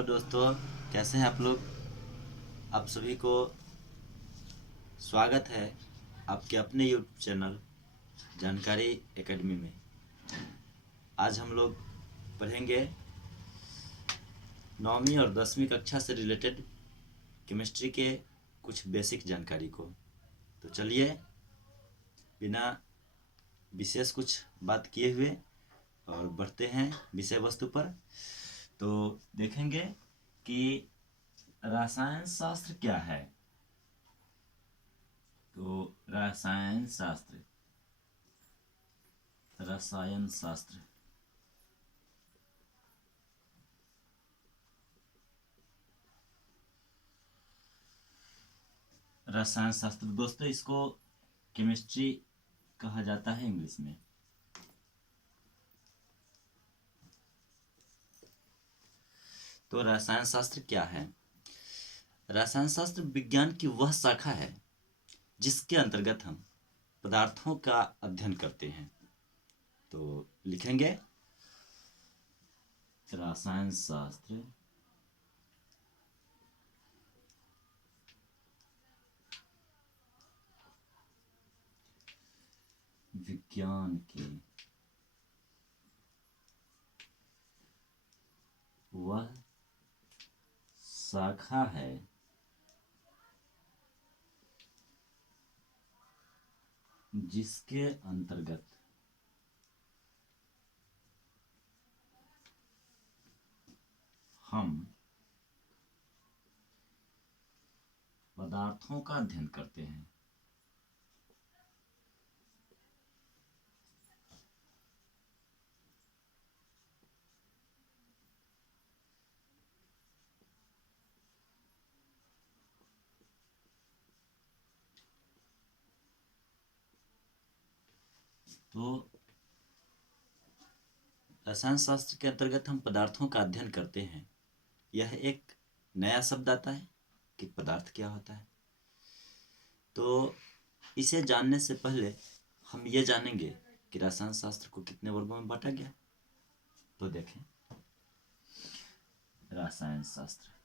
Hello दोस्तों, कैसे हैं आप लोग। आप सभी को स्वागत है आपके अपने यूट्यूब चैनल जानकारी एकेडमी में। आज हम लोग पढ़ेंगे 9वीं और 10वीं कक्षा से रिलेटेड केमिस्ट्री के कुछ बेसिक जानकारी को। तो चलिए बिना विशेष कुछ बात किए हुए और बढ़ते हैं विषय वस्तु पर। तो देखेंगे कि रसायन शास्त्र क्या है। तो रसायन शास्त्र रसायन शास्त्र दोस्तों, इसको केमिस्ट्री कहा जाता है इंग्लिश में। तो रसायन शास्त्र क्या है। रसायन शास्त्र विज्ञान की वह शाखा है जिसके अंतर्गत हम पदार्थों का अध्ययन करते हैं। तो लिखेंगे रसायन शास्त्र विज्ञान की वह शाखा है जिसके अंतर्गत हम पदार्थों का अध्ययन करते हैं। तो रसायन शास्त्र के अंतर्गत हम पदार्थों का अध्ययन करते हैं। यह एक नया शब्द आता है कि पदार्थ क्या होता है। तो इसे जानने से पहले हम ये जानेंगे कि रसायन शास्त्र को कितने वर्गों में बांटा गया। तो देखें रसायन शास्त्र।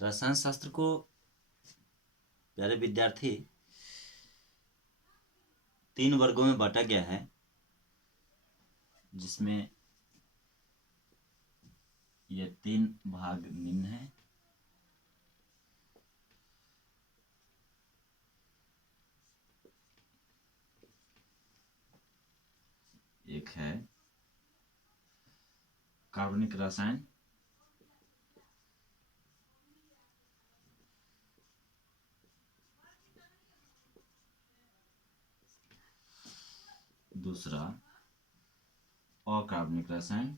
रसायन शास्त्र को प्यारे विद्यार्थी 3 वर्गों में बांटा गया है, जिसमें ये 3 भाग निम्न हैं। एक है कार्बनिक रसायन, दूसरा अकार्बनिक रसायन,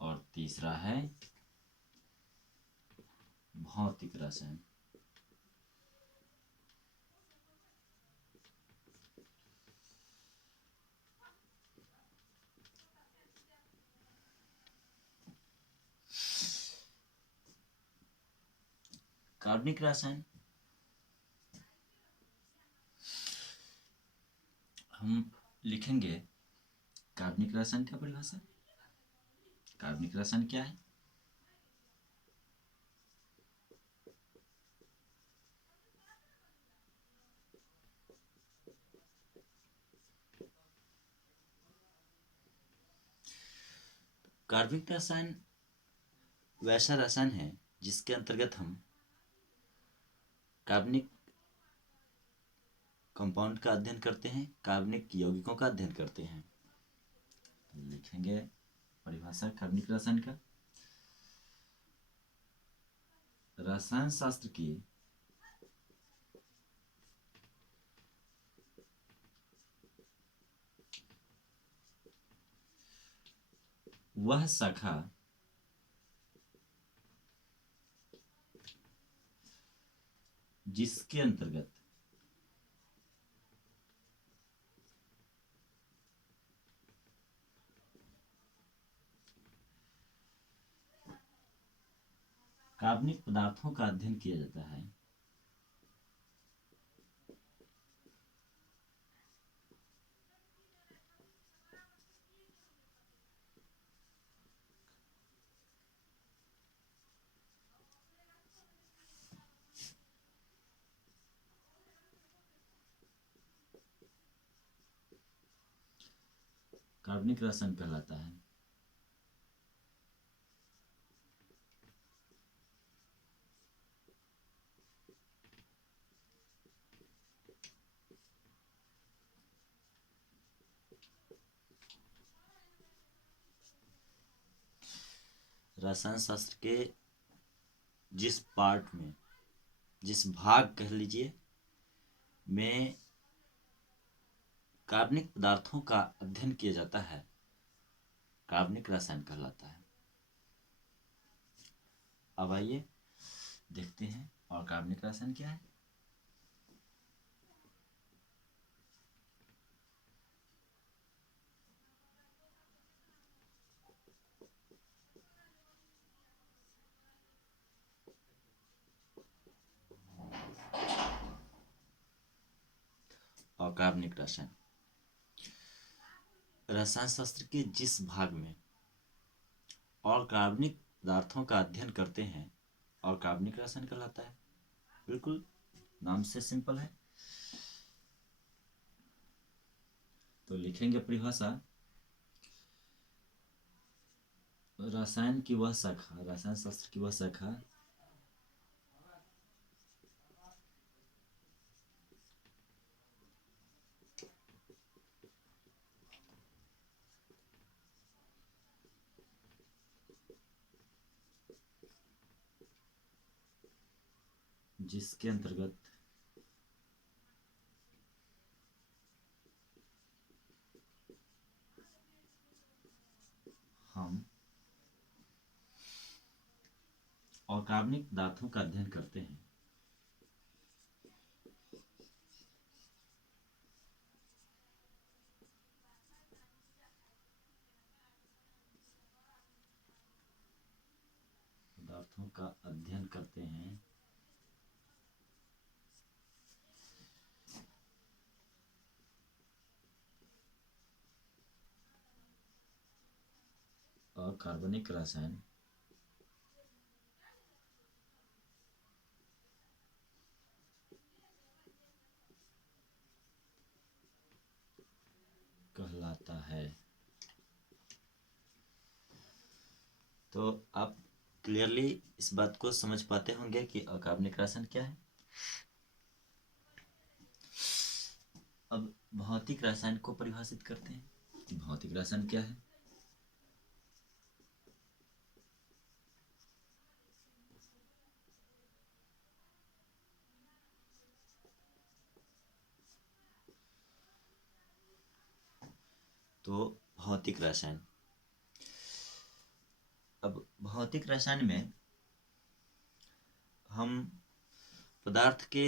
और तीसरा है भौतिक रसायन। कार्बनिक रसायन हम लिखेंगे। कार्बनिक रसायन क्या परिभाषा। कार्बनिक रसायन क्या है। कार्बनिक रसायन वैसा रसायन है जिसके अंतर्गत हम कार्बनिक कंपाउंड का अध्ययन करते हैं, कार्बनिक यौगिकों का अध्ययन करते हैं। तो लिखेंगे परिभाषा कार्बनिक रसायन का। रसायन शास्त्र की वह शाखा जिसके अंतर्गत कार्बनिक पदार्थों का अध्ययन किया जाता है। कार्बनिक रसायन कहलाता है। रसायन शास्त्र के जिस पार्ट में, जिस भाग कह लीजिए में कार्बनिक पदार्थों का अध्ययन किया जाता है, कार्बनिक रसायन कहलाता है। अब आइए देखते हैं और कार्बनिक रसायन क्या है। और कार्बनिक रसायन, रसायन शास्त्र के जिस भाग में और कार्बनिक पदार्थों का अध्ययन करते हैं और कार्बनिक रसायन कहलाता है। बिल्कुल नाम से सिंपल है। तो लिखेंगे परिभाषा, रसायन की वह शाखा, रसायन शास्त्र की वह शाखा जिसके अंतर्गत हम और कार्बनिक पदार्थों का अध्ययन करते हैं। पदार्थों का अध्ययन करते हैं और कार्बनिक रसायन कहलाता है। तो आप क्लियरली इस बात को समझ पाते होंगे कि अकार्बनिक रसायन क्या है। अब भौतिक रसायन को परिभाषित करते हैं कि भौतिक रसायन क्या है। तो भौतिक रसायन, अब भौतिक रसायन में हम पदार्थ के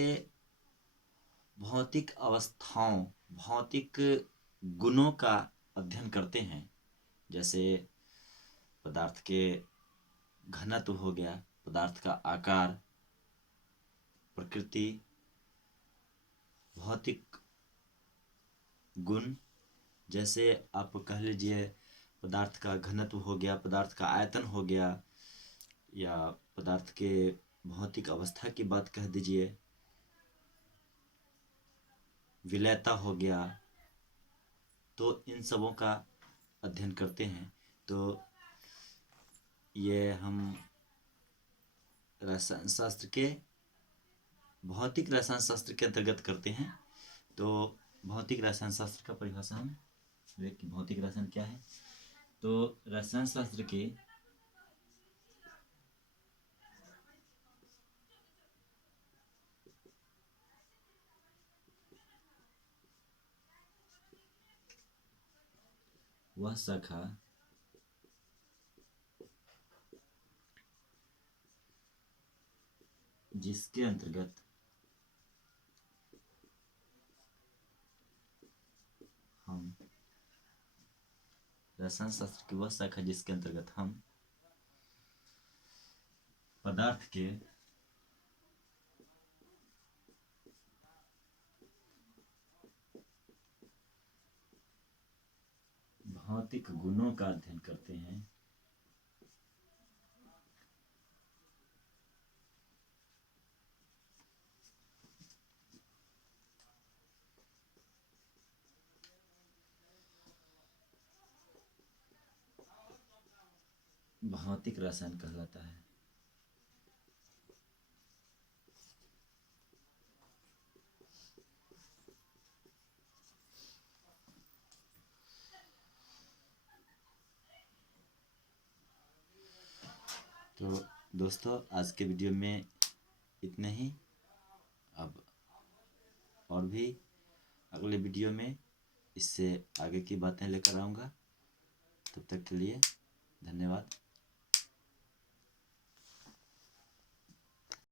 भौतिक अवस्थाओं, भौतिक गुणों का अध्ययन करते हैं। जैसे पदार्थ के घनत्व हो गया, पदार्थ का आकार, प्रकृति, भौतिक गुण। जैसे आप कह लीजिए पदार्थ का घनत्व हो गया, पदार्थ का आयतन हो गया, या पदार्थ के भौतिक अवस्था की बात कह दीजिए, विलयता हो गया। तो इन सबों का अध्ययन करते हैं। तो ये हम रसायन शास्त्र के भौतिक रसायन शास्त्र के अंतर्गत करते हैं। तो भौतिक रसायन शास्त्र का परिभाषा हम कि भौतिक रसायन क्या है। तो रसायन शास्त्र के वह शाखा जिसके अंतर्गत हम रसायन शास्त्र की वह शाखा जिसके अंतर्गत हम पदार्थ के भौतिक गुणों का अध्ययन करते हैं। भौतिक रसायन कहलाता है। तो दोस्तों आज के वीडियो में इतने ही। अब और भी अगले वीडियो में इससे आगे की बातें लेकर आऊँगा। तब तक के लिए धन्यवाद।